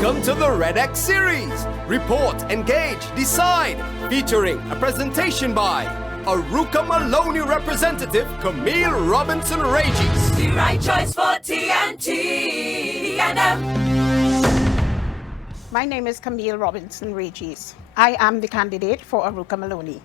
Welcome to the Red X series, Report, Engage, Decide, featuring a presentation by Aruka Maloney representative Camille Robinson Regis. The right choice for TNT PNM. My name is Camille Robinson Regis. I am the candidate for Aruka Maloney.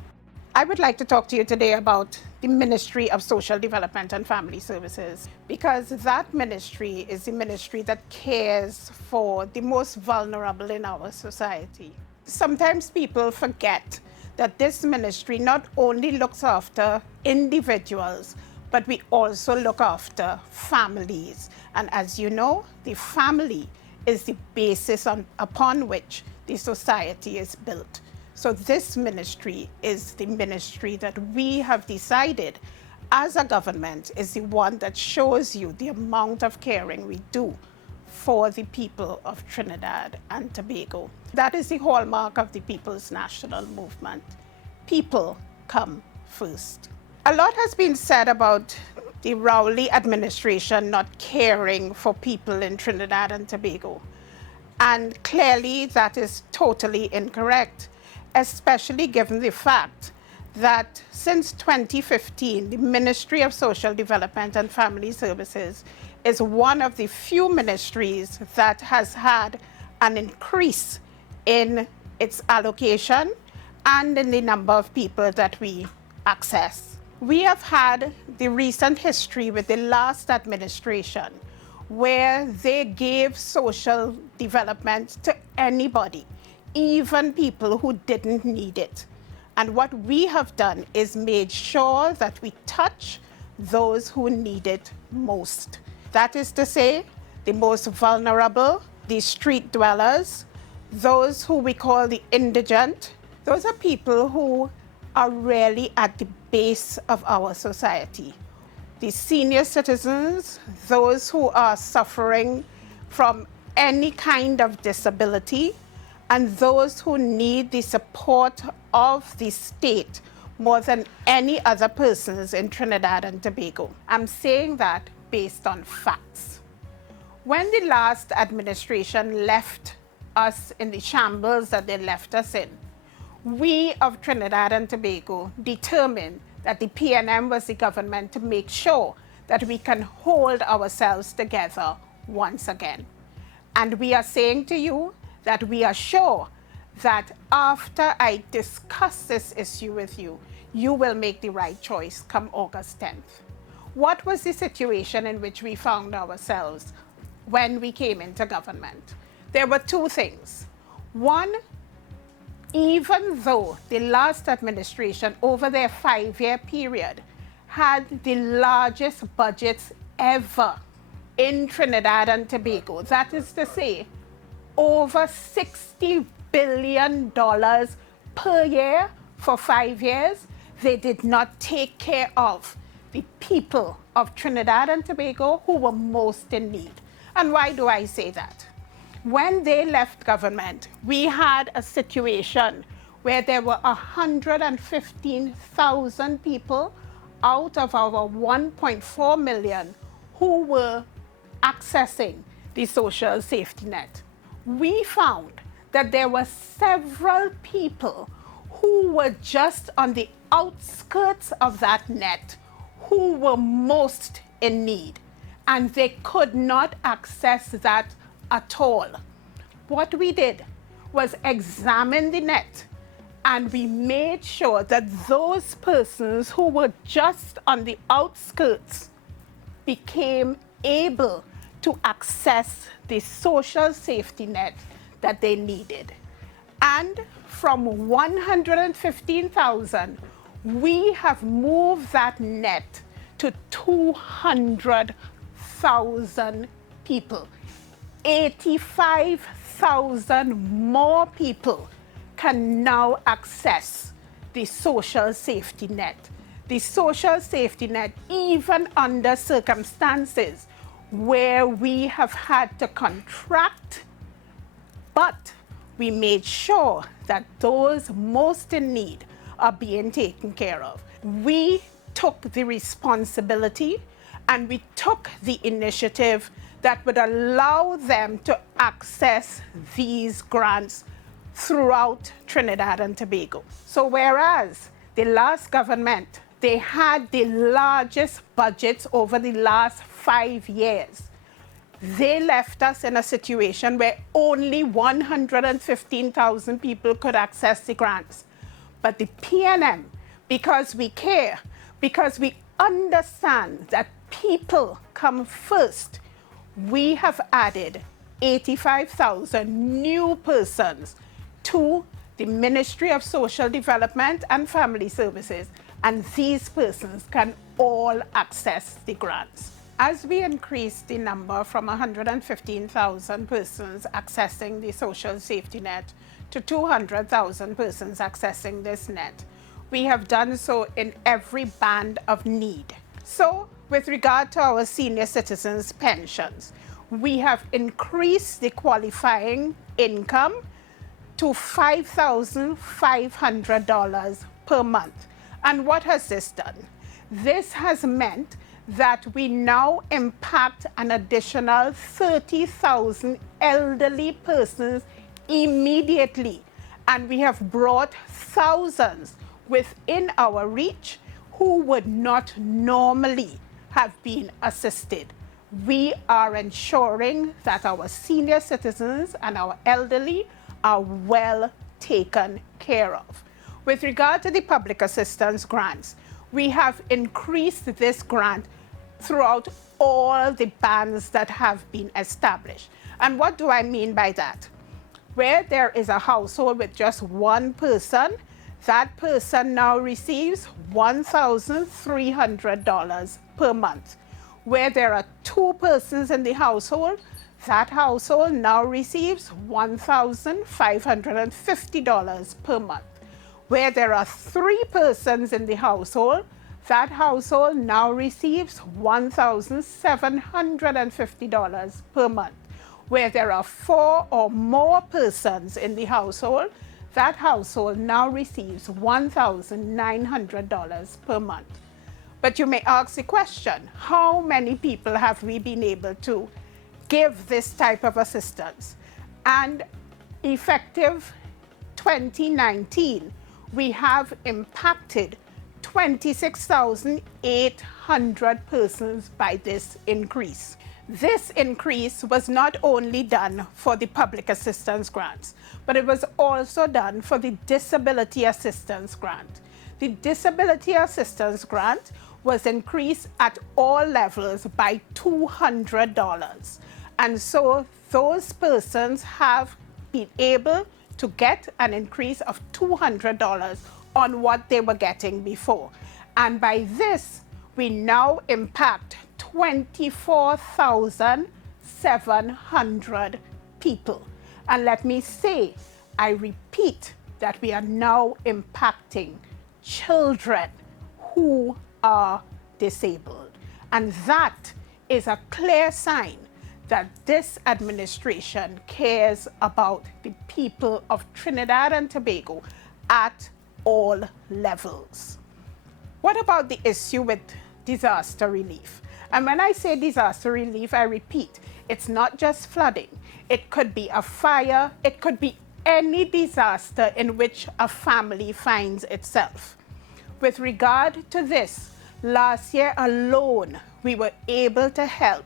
I would like to talk to you today about the Ministry of Social Development and Family Services, because that ministry is the ministry that cares for the most vulnerable in our society. Sometimes people forget that this ministry not only looks after individuals, but we also look after families. And as you know, the family is the basis upon which the society is built. So this ministry is the ministry that we have decided as a government is the one that shows you the amount of caring we do for the people of Trinidad and Tobago. That is the hallmark of the People's National Movement. People come first. A lot has been said about the Rowley administration not caring for people in Trinidad and Tobago. And clearly that is totally incorrect, especially given the fact that since 2015, the Ministry of Social Development and Family Services is one of the few ministries that has had an increase in its allocation and in the number of people that we access. We have had the recent history with the last administration where they gave social development to anybody, even people who didn't need it. And what we have done is made sure that we touch those who need it most. That is to say, the most vulnerable, the street dwellers, those who we call the indigent. Those are people who are really at the base of our society. The senior citizens, those who are suffering from any kind of disability, and those who need the support of the state more than any other persons in Trinidad and Tobago. I'm saying that based on facts. When the last administration left us in the shambles that they left us in, we of Trinidad and Tobago determined that the PNM was the government to make sure that we can hold ourselves together once again. And we are saying to you that we are sure that after I discuss this issue with you, you will make the right choice come August 10th. What was the situation in which we found ourselves when we came into government? There were two things. One, even though the last administration over their 5-year period had the largest budgets ever in Trinidad and Tobago, that is to say, over $60 billion per year for 5 years, they did not take care of the people of Trinidad and Tobago who were most in need. And why do I say that? When they left government, we had a situation where there were 115,000 people out of our 1.4 million who were accessing the social safety net. We found that there were several people who were just on the outskirts of that net who were most in need, and they could not access that at all. What we did was examine the net, and we made sure that those persons who were just on the outskirts became able to access the social safety net that they needed. And from 115,000, we have moved that net to 200,000 people. 85,000 more people can now access the social safety net. The social safety net, even under circumstances where we have had to contract, but we made sure that those most in need are being taken care of. We took the responsibility and we took the initiative that would allow them to access these grants throughout Trinidad and Tobago. So whereas the last government, they had the largest budgets over the last 5 years, they left us in a situation where only 115,000 people could access the grants. But the PNM, because we care, because we understand that people come first, we have added 85,000 new persons to the Ministry of Social Development and Family Services, and these persons can all access the grants. As we increase the number from 115,000 persons accessing the social safety net to 200,000 persons accessing this net, we have done so in every band of need. So, with regard to our senior citizens' pensions, we have increased the qualifying income to $5,500 per month. And what has this done? This has meant that we now impact an additional 30,000 elderly persons immediately. And we have brought thousands within our reach who would not normally have been assisted. We are ensuring that our senior citizens and our elderly are well taken care of. With regard to the public assistance grants, we have increased this grant throughout all the bands that have been established. And what do I mean by that? Where there is a household with just one person, that person now receives $1,300 per month. Where there are 2 persons in the household, that household now receives $1,550 per month. Where there are 3 persons in the household, that household now receives $1,750 per month. Where there are 4 or more persons in the household, that household now receives $1,900 per month. But you may ask the question, how many people have we been able to give this type of assistance? And effective 2019, we have impacted 26,800 persons by this increase. This increase was not only done for the public assistance grants, but it was also done for the disability assistance grant. The disability assistance grant was increased at all levels by $200. And so those persons have been able to get an increase of $200 on what they were getting before. And by this, we now impact 24,700 people. And let me say, I repeat, that we are now impacting children who are disabled. And that is a clear sign that this administration cares about the people of Trinidad and Tobago at all levels. What about the issue with disaster relief? And when I say disaster relief, I repeat, it's not just flooding. It could be a fire, it could be any disaster in which a family finds itself. With regard to this, last year alone, we were able to help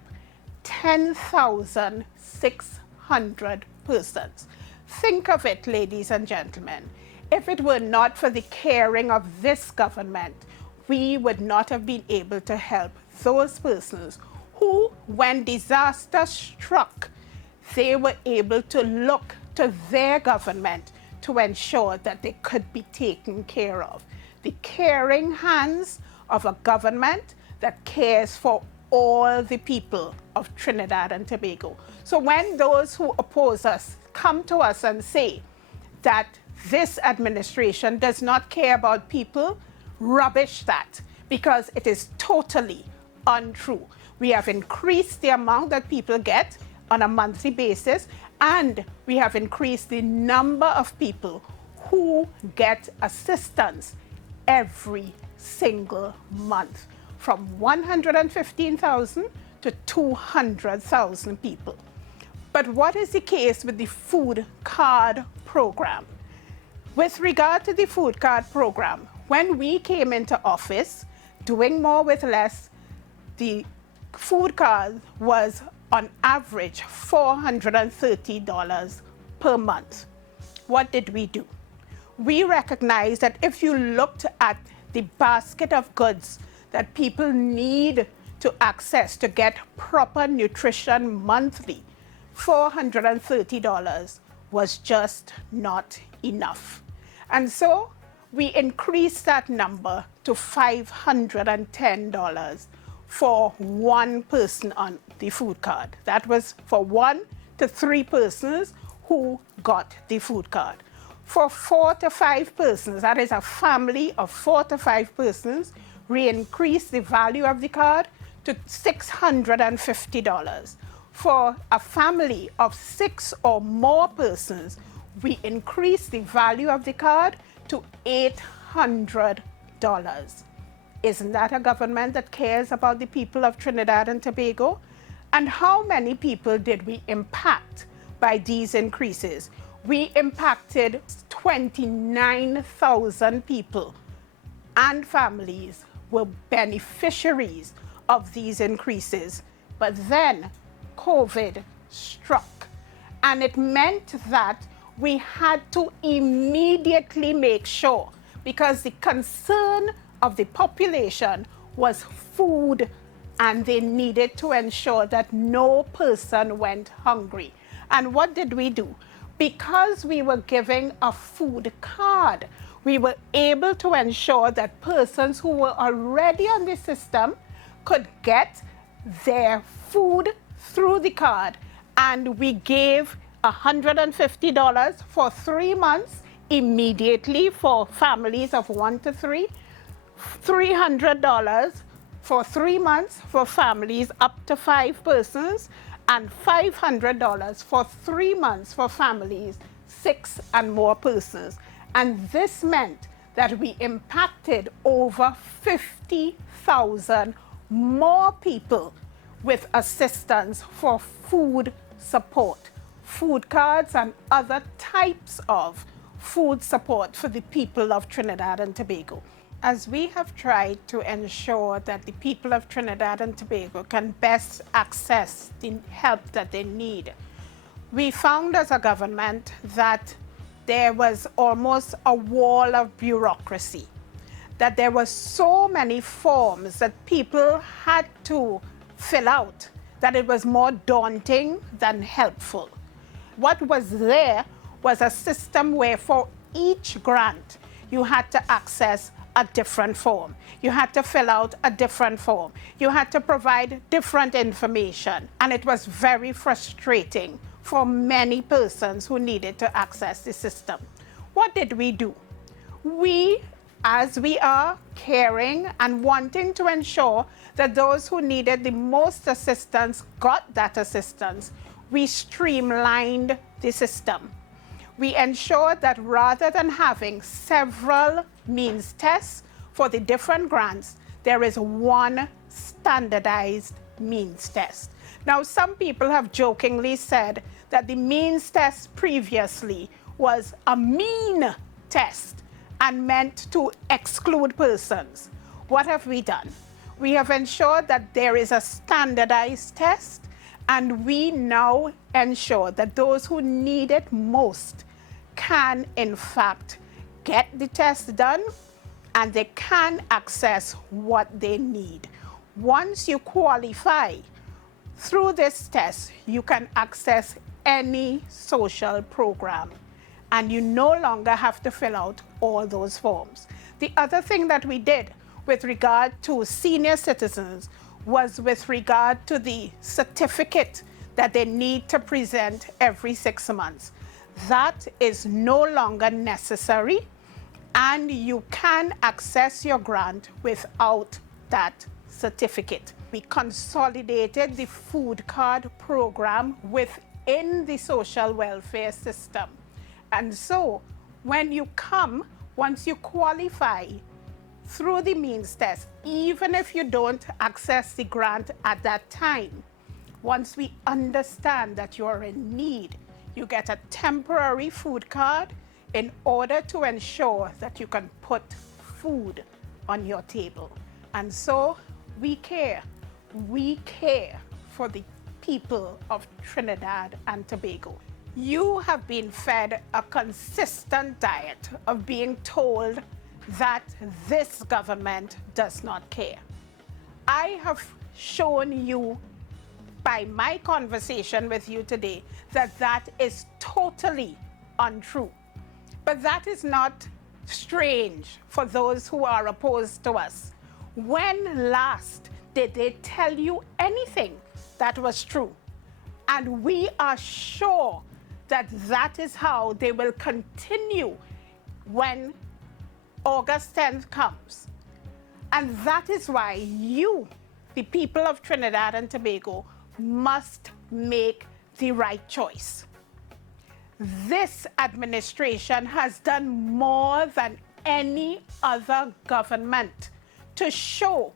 10,600 persons. Think of it, ladies and gentlemen. If it were not for the caring of this government, we would not have been able to help those persons who, when disaster struck, they were able to look to their government to ensure that they could be taken care of. The caring hands of a government that cares for all the people of Trinidad and Tobago. So when those who oppose us come to us and say that this administration does not care about people, rubbish that, because it is totally untrue. We have increased the amount that people get on a monthly basis, and we have increased the number of people who get assistance every single month, from 115,000 to 200,000 people. But what is the case with the food card program? With regard to the food card program, when we came into office, doing more with less, the food card was on average $430 per month. What did we do? We recognized that if you looked at the basket of goods that people need to access to get proper nutrition monthly, $430 was just not enough. And so we increased that number to $510 for one person on the food card. That was for 1 to 3 persons who got the food card. For 4 to 5 persons, that is a family of 4 to 5 persons, we increased the value of the card to $650. For a family of 6 or more persons, we increased the value of the card to $800. Isn't that a government that cares about the people of Trinidad and Tobago? And how many people did we impact by these increases? We impacted 29,000 people, and families were beneficiaries of these increases. But then COVID struck, and it meant that we had to immediately make sure, because the concern of the population was food, and they needed to ensure that no person went hungry. And what did we do? Because we were giving a food card, we were able to ensure that persons who were already on the system could get their food through the card. And we gave $150 for 3 months immediately for families of 1 to 3, $300 for 3 months for families up to 5 persons, and $500 for 3 months for families 6 and more persons. And this meant that we impacted over 50,000 more people with assistance for food support, food cards and other types of food support for the people of Trinidad and Tobago. As we have tried to ensure that the people of Trinidad and Tobago can best access the help that they need, we found as a government that there was almost a wall of bureaucracy, that there were so many forms that people had to fill out that it was more daunting than helpful. What was there was a system where for each grant you had to access a different form. You had to fill out a different form. You had to provide different information. And it was very frustrating for many persons who needed to access the system. What did we do? We, as we are caring and wanting to ensure that those who needed the most assistance got that assistance, we streamlined the system. We ensured that rather than having several means tests for the different grants, there is one standardized means test. Now, some people have jokingly said that the means test previously was a mean test and meant to exclude persons. What have we done? We have ensured that there is a standardized test, and we now ensure that those who need it most can, in fact, get the test done, and they can access what they need. Once you qualify through this test, you can access any social program, and you no longer have to fill out all those forms. The other thing that we did with regard to senior citizens was with regard to the certificate that they need to present every 6 months. That is no longer necessary, and you can access your grant without that certificate. We consolidated the food card program within the social welfare system. And so when you come, once you qualify through the means test, even if you don't access the grant at that time, once we understand that you're in need, you get a temporary food card in order to ensure that you can put food on your table. And so we care. We care for the people of Trinidad and Tobago. You have been fed a consistent diet of being told that this government does not care. I have shown you by my conversation with you today that that is totally untrue. But that is not strange for those who are opposed to us. When last did they tell you anything that was true? And we are sure that that is how they will continue when August 10th comes. And that is why you, the people of Trinidad and Tobago, must make the right choice. This administration has done more than any other government to show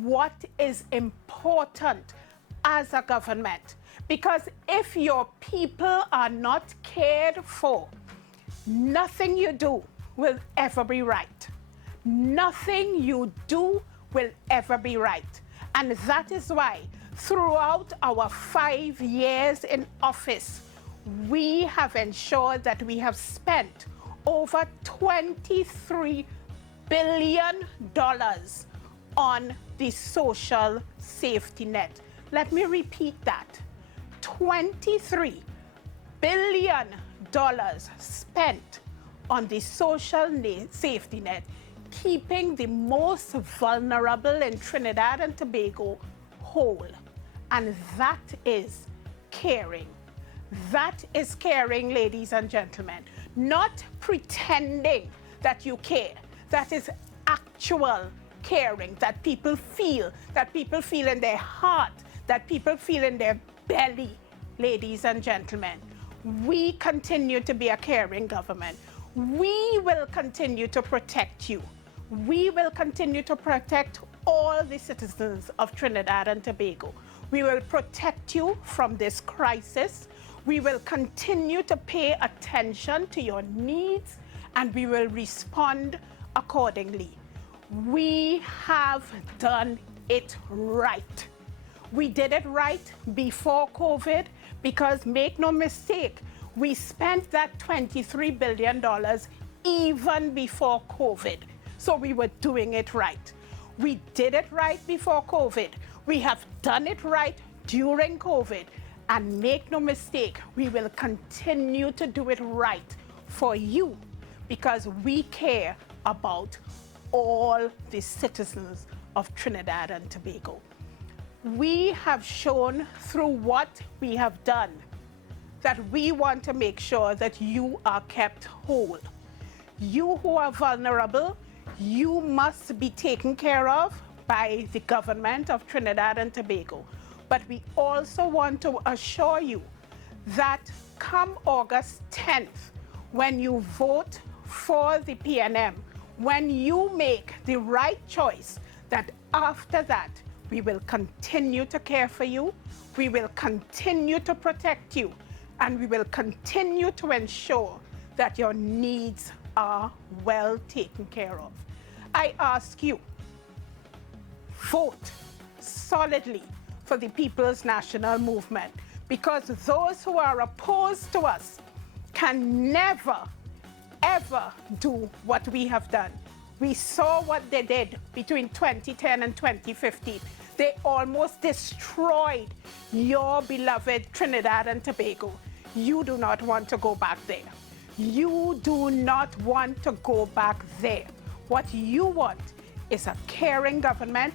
what is important as a government. Because if your people are not cared for, nothing you do will ever be right. Nothing you do will ever be right. And that is why throughout our 5 years in office, we have ensured that we have spent over $23 billion on the social safety net. Let me repeat that. $23 billion spent on the social safety net, keeping the most vulnerable in Trinidad and Tobago whole. And that is caring. That is caring, ladies and gentlemen. Not pretending that you care. That is actual caring, that people feel in their heart, that people feel in their belly, ladies and gentlemen. We continue to be a caring government. We will continue to protect you. We will continue to protect all the citizens of Trinidad and Tobago. We will protect you from this crisis. We will continue to pay attention to your needs, and we will respond accordingly. We have done it right. We did it right before COVID because, make no mistake, we spent that $23 billion even before COVID. So we were doing it right. We did it right before COVID. We have done it right during COVID. And make no mistake, we will continue to do it right for you because we care about all the citizens of Trinidad and Tobago. We have shown through what we have done that we want to make sure that you are kept whole. You who are vulnerable, you must be taken care of by the government of Trinidad and Tobago. But we also want to assure you that come August 10th, when you vote for the PNM, when you make the right choice, that after that, we will continue to care for you, we will continue to protect you, and we will continue to ensure that your needs are well taken care of. I ask you, vote solidly for the People's National Movement, because those who are opposed to us can never, ever do what we have done. We saw what they did between 2010 and 2015. They almost destroyed your beloved Trinidad and Tobago. You do not want to go back there. You do not want to go back there. What you want is a caring government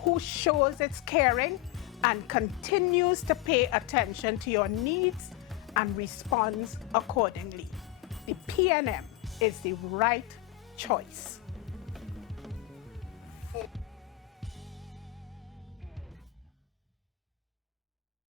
who shows its caring and continues to pay attention to your needs and responds accordingly. The PNM is the right choice.